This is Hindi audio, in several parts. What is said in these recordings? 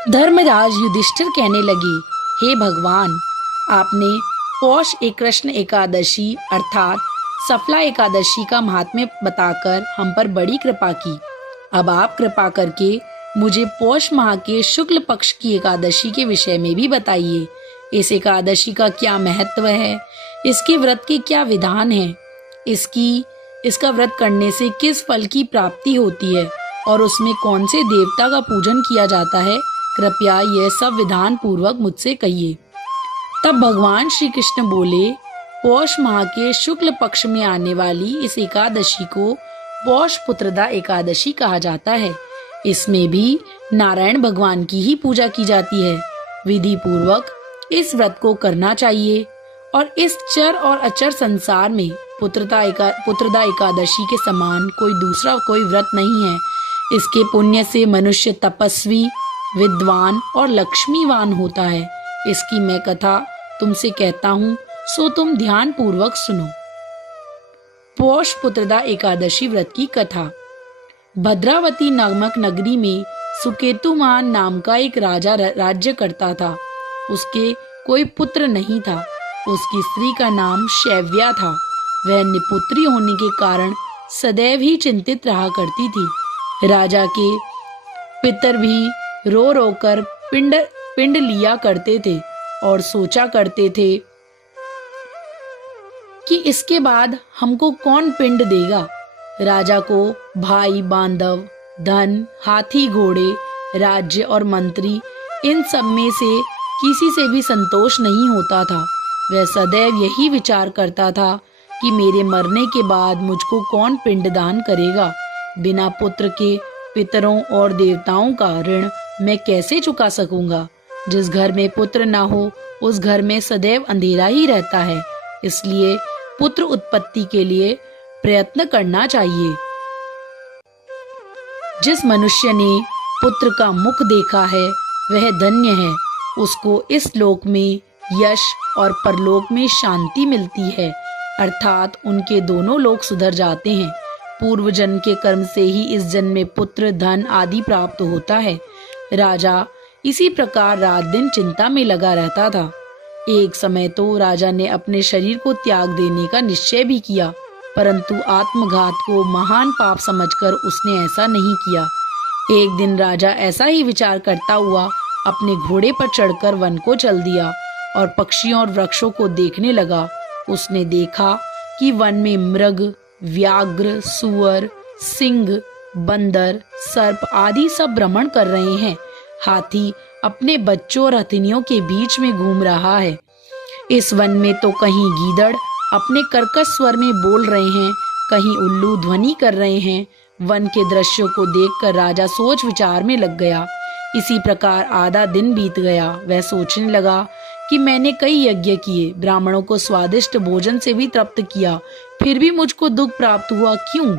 धर्मराज युधिष्ठिर कहने लगे, हे भगवान, आपने पौष कृष्ण एकादशी अर्थात सफला एकादशी का महात्म्य बताकर हम पर बड़ी कृपा की। अब आप कृपा करके मुझे पौष माह के शुक्ल पक्ष की एकादशी के विषय में भी बताइए। इस एकादशी का क्या महत्व है, इसके व्रत के क्या विधान है, इसका व्रत करने से किस फल की प्राप्ति होती है और उसमें कौन से देवता का पूजन किया जाता है, कृपया यह सब विधान पूर्वक मुझसे कहिए। तब भगवान श्री कृष्ण बोले, पौष माह के शुक्ल पक्ष में आने वाली इस एकादशी को पौष पुत्रदा एकादशी कहा जाता है। इसमें भी नारायण भगवान की ही पूजा की जाती है। विधि पूर्वक इस व्रत को करना चाहिए और इस चर और अचर संसार में पुत्रदा एकादशी के समान दूसरा कोई व्रत नहीं है। इसके पुण्य से मनुष्य तपस्वी, विद्वान और लक्ष्मीवान होता है। इसकी मैं कथा तुमसे कहता हूँ, सो तुम ध्यान पूर्वक सुनो। पौष पुत्रदा एकादशी व्रत की कथा। भद्रावती नामक नगरी में सुकेतुमान नाम का एक राजा राज्य करता था। उसके कोई पुत्र नहीं था। उसकी स्त्री का नाम शैव्या था। वह निपुत्री होने के कारण सदैव ही चिंतित रहा करती थी। राजा के पितर भी रो रो कर पिंड लिया करते थे और सोचा करते थे कि इसके बाद हमको कौन पिंड देगा। राजा को भाई बांधव, धन, हाथी घोड़े, राज्य और मंत्री, इन सब में से किसी से भी संतोष नहीं होता था। वह सदैव यही विचार करता था कि मेरे मरने के बाद मुझको कौन पिंडदान करेगा। बिना पुत्र के पितरों और देवताओं का ऋण मैं कैसे चुका सकूंगा। जिस घर में पुत्र ना हो उस घर में सदैव अंधेरा ही रहता है। इसलिए पुत्र उत्पत्ति के लिए प्रयत्न करना चाहिए। जिस मनुष्य ने पुत्र का मुख देखा है वह धन्य है। उसको इस लोक में यश और परलोक में शांति मिलती है, अर्थात उनके दोनों लोक सुधर जाते हैं। पूर्व जन्म के कर्म से ही इस जन्म में पुत्र, धन आदि प्राप्त होता है। राजा इसी प्रकार रात दिन चिंता में लगा रहता था। एक समय तो राजा ने अपने शरीर को त्याग देने का निश्चय भी किया, परंतु आत्मघात को महान पाप समझकर उसने ऐसा नहीं किया। एक दिन राजा ऐसा ही विचार करता हुआ अपने घोड़े पर चढ़कर वन को चल दिया और पक्षियों और वृक्षों को देखने लगा। उसने देखा कि वन में मृग, व्याघ्र, सुअर, सिंह, बंदर, सर्प आदि सब भ्रमण कर रहे हैं। हाथी अपने बच्चों और हथिनियों के बीच में घूम रहा है। इस वन में तो कहीं गीदड़ अपने कर्कश स्वर में बोल रहे हैं, कहीं उल्लू ध्वनि कर रहे हैं। वन के दृश्यों को देखकर राजा सोच विचार में लग गया। इसी प्रकार आधा दिन बीत गया। वह सोचने लगा कि मैंने कई यज्ञ किए, ब्राह्मणों को स्वादिष्ट भोजन से भी तृप्त किया, फिर भी मुझको दुख प्राप्त हुआ क्यों?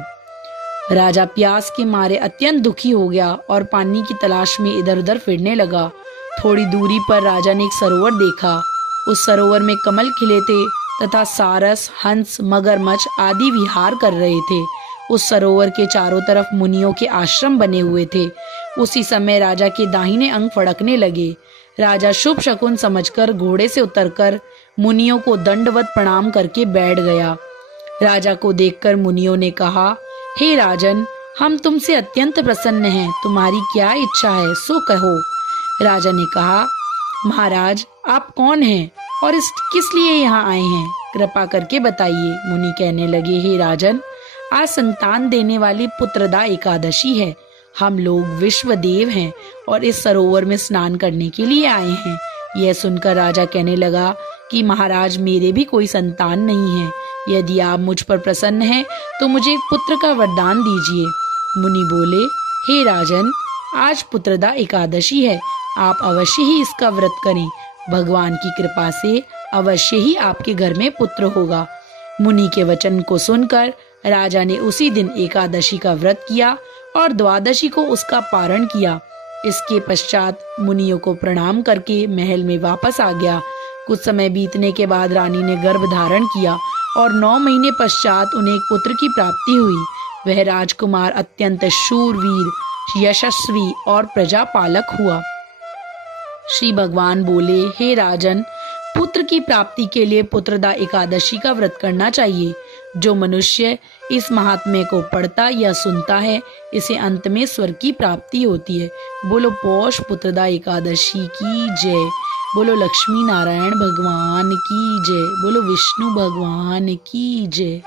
राजा प्यास के मारे अत्यंत दुखी हो गया और पानी की तलाश में इधर उधर फिरने लगा। थोड़ी दूरी पर राजा ने एक सरोवर देखा। उस सरोवर में कमल खिले थे तथा सारस, हंस, मगरमच्छ आदि विहार कर रहे थे। उस सरोवर के चारों तरफ मुनियों के आश्रम बने हुए थे। उसी समय राजा के दाहिने अंग फड़कने लगे। राजा शुभ शकुन समझकर घोड़े से उतरकर मुनियों को दंडवत प्रणाम करके बैठ गया। राजा को देखकर मुनियों ने कहा, हे राजन, हम तुमसे अत्यंत प्रसन्न हैं। तुम्हारी क्या इच्छा है सो कहो। राजा ने कहा, महाराज, आप कौन हैं और किस लिए यहाँ आए हैं, कृपा करके बताइए। मुनि कहने लगे, हे राजन, आज संतान देने वाली पुत्रदा एकादशी है। हम लोग विश्व देव हैं और इस सरोवर में स्नान करने के लिए आए हैं। यह सुनकर राजा कहने लगा कि महाराज, मेरे भी कोई संतान नहीं है। यदि आप मुझ पर प्रसन्न हैं तो मुझे एक पुत्र का वरदान दीजिए। मुनि बोले, हे राजन, आज पुत्रदा एकादशी है, आप अवश्य ही इसका व्रत करें। भगवान की कृपा से अवश्य ही आपके घर में पुत्र होगा। मुनि के वचन को सुनकर राजा ने उसी दिन एकादशी का व्रत किया और द्वादशी को उसका पारण किया। इसके पश्चात मुनियों को प्रणाम करके महल में वापस आ गया। कुछ समय बीतने के बाद रानी ने गर्भ धारण किया और 9 महीने पश्चात उन्हें एक पुत्र की प्राप्ति हुई। वह राजकुमार अत्यंत शूरवीर, यशस्वी और प्रजापालक हुआ। श्री भगवान बोले, हे राजन, पुत्र की प्राप्ति के लिए पुत्रदा एकादशी का व्रत करना चाहिए। जो मनुष्य इस महात्म्य को पढ़ता या सुनता है, इसे अंत में स्वर्ग की प्राप्ति होती है। बोलो पौष पुत्रदा एकादशी की जय। बोलो लक्ष्मी नारायण भगवान की जय। बोलो विष्णु भगवान की जय।